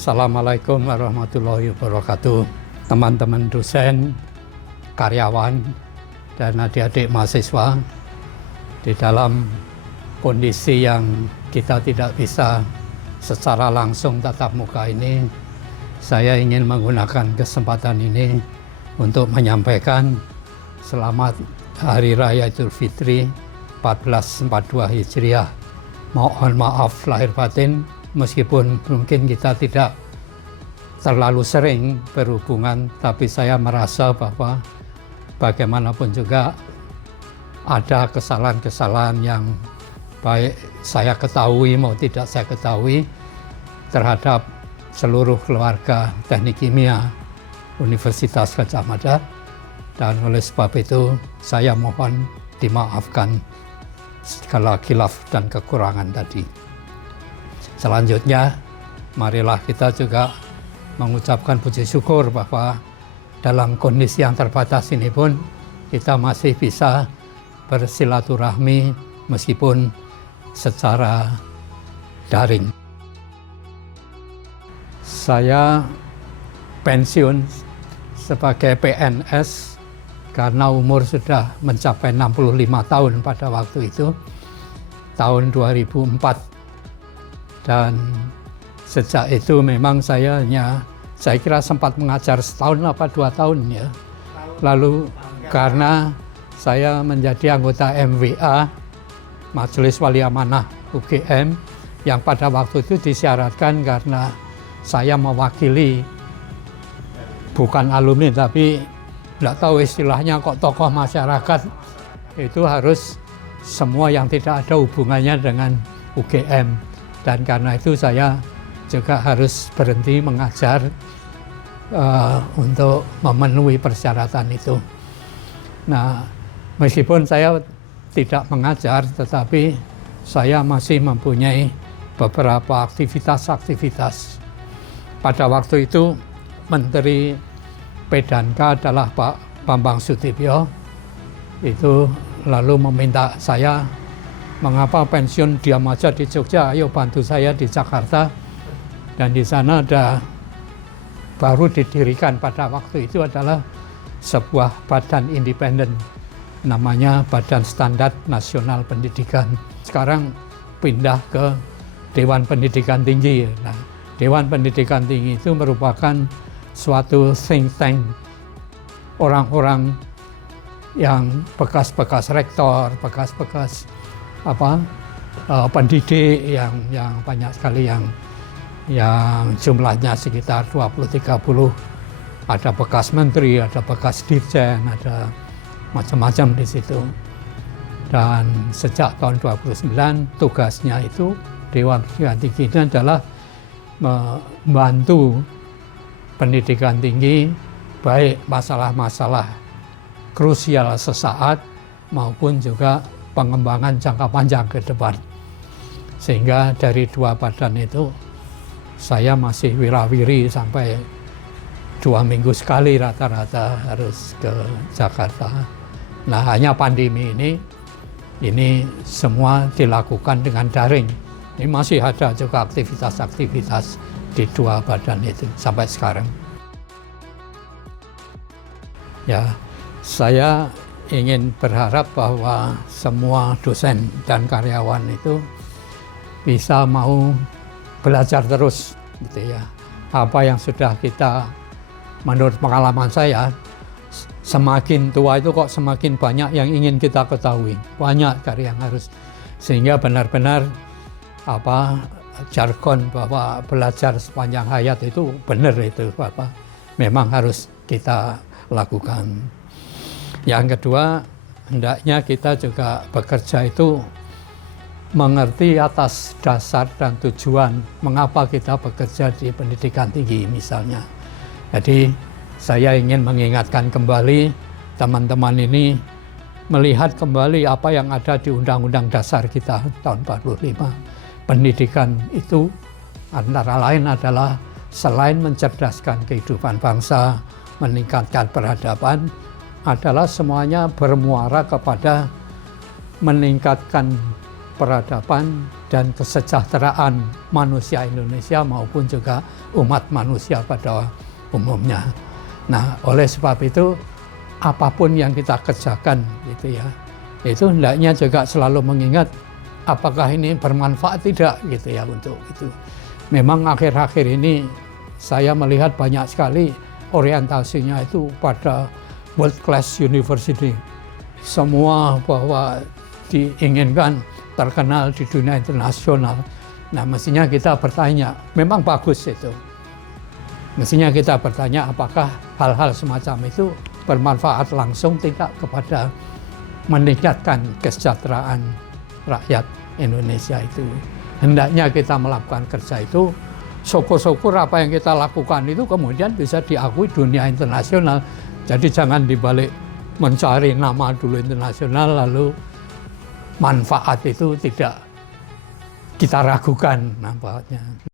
Assalamualaikum warahmatullahi wabarakatuh. Teman-teman dosen, karyawan, dan adik-adik mahasiswa, di dalam kondisi yang kita tidak bisa secara langsung tatap muka ini, saya ingin menggunakan kesempatan ini untuk menyampaikan selamat Hari Raya Idul Fitri 1442 Hijriah. Mohon maaf lahir batin, meskipun mungkin kita tidak terlalu sering berhubungan, tapi saya merasa bahwa bagaimanapun juga ada kesalahan-kesalahan yang baik saya ketahui mau tidak saya ketahui terhadap seluruh keluarga Teknik Kimia Universitas Gadjah Mada, dan oleh sebab itu saya mohon dimaafkan segala khilaf dan kekurangan tadi. Selanjutnya, marilah kita juga mengucapkan puji syukur bahwa dalam kondisi yang terbatas ini pun kita masih bisa bersilaturahmi meskipun secara daring. Saya pensiun sebagai PNS karena umur sudah mencapai 65 tahun pada waktu itu, tahun 2004. Dan sejak itu memang saya kira sempat mengajar setahun apa 2 tahun ya. Lalu karena saya menjadi anggota MWA, Majelis Wali Amanah UGM, yang pada waktu itu disyaratkan karena saya mewakili bukan alumni tapi tidak tahu istilahnya kok tokoh masyarakat, itu harus semua yang tidak ada hubungannya dengan UGM. Dan karena itu saya juga harus berhenti mengajar untuk memenuhi persyaratan itu. Nah, meskipun saya tidak mengajar, tetapi saya masih mempunyai beberapa aktivitas-aktivitas. Pada waktu itu, Menteri P&K adalah Pak Bambang Sutibyo, itu lalu meminta saya, mengapa pensiun diam aja di Jogja, ayo bantu saya di Jakarta. Dan di sana baru didirikan pada waktu itu adalah sebuah badan independen, namanya Badan Standar Nasional Pendidikan. Sekarang pindah ke Dewan Pendidikan Tinggi. Nah, Dewan Pendidikan Tinggi itu merupakan suatu think tank, orang-orang yang bekas-bekas rektor, bekas-bekas pendidik yang banyak sekali yang jumlahnya sekitar 20-30, ada bekas menteri, ada bekas dirjen, ada macam-macam di situ. Dan sejak tahun 2009 tugasnya itu Dewan Pendidikan Tinggi ini adalah membantu pendidikan tinggi, baik masalah-masalah krusial sesaat maupun juga pengembangan jangka panjang ke depan. Sehingga dari dua badan itu saya masih wirawiri sampai 2 minggu sekali rata-rata harus ke Jakarta. Nah, hanya pandemi ini semua dilakukan dengan daring. Ini masih ada juga aktivitas-aktivitas di dua badan itu sampai sekarang. Ya, saya ingin berharap bahwa semua dosen dan karyawan itu bisa mau belajar terus, gitu ya. Apa yang sudah kita, menurut pengalaman saya, semakin tua itu kok semakin banyak yang ingin kita ketahui, banyak dari yang harus, sehingga benar-benar jargon bahwa belajar sepanjang hayat itu benar, itu memang harus kita lakukan. Yang kedua, hendaknya kita juga bekerja itu mengerti atas dasar dan tujuan mengapa kita bekerja di pendidikan tinggi misalnya. Jadi saya ingin mengingatkan kembali teman-teman ini melihat kembali apa yang ada di Undang-Undang Dasar kita tahun 45. Pendidikan itu antara lain adalah selain mencerdaskan kehidupan bangsa, meningkatkan peradaban, adalah semuanya bermuara kepada meningkatkan peradaban dan kesejahteraan manusia Indonesia maupun juga umat manusia pada umumnya. Nah, oleh sebab itu apapun yang kita kerjakan gitu ya, itu hendaknya juga selalu mengingat apakah ini bermanfaat tidak gitu ya untuk itu. Memang akhir-akhir ini saya melihat banyak sekali orientasinya itu pada world class university. Semua bahwa diinginkan terkenal di dunia internasional. Nah, mestinya kita bertanya, memang bagus itu. Mestinya kita bertanya apakah hal-hal semacam itu bermanfaat langsung tidak kepada meningkatkan kesejahteraan rakyat Indonesia itu. Hendaknya kita melakukan kerja itu, syukur-syukur apa yang kita lakukan itu kemudian bisa diakui dunia internasional. Jadi jangan dibalik mencari nama dulu internasional lalu manfaat itu tidak kita ragukan manfaatnya.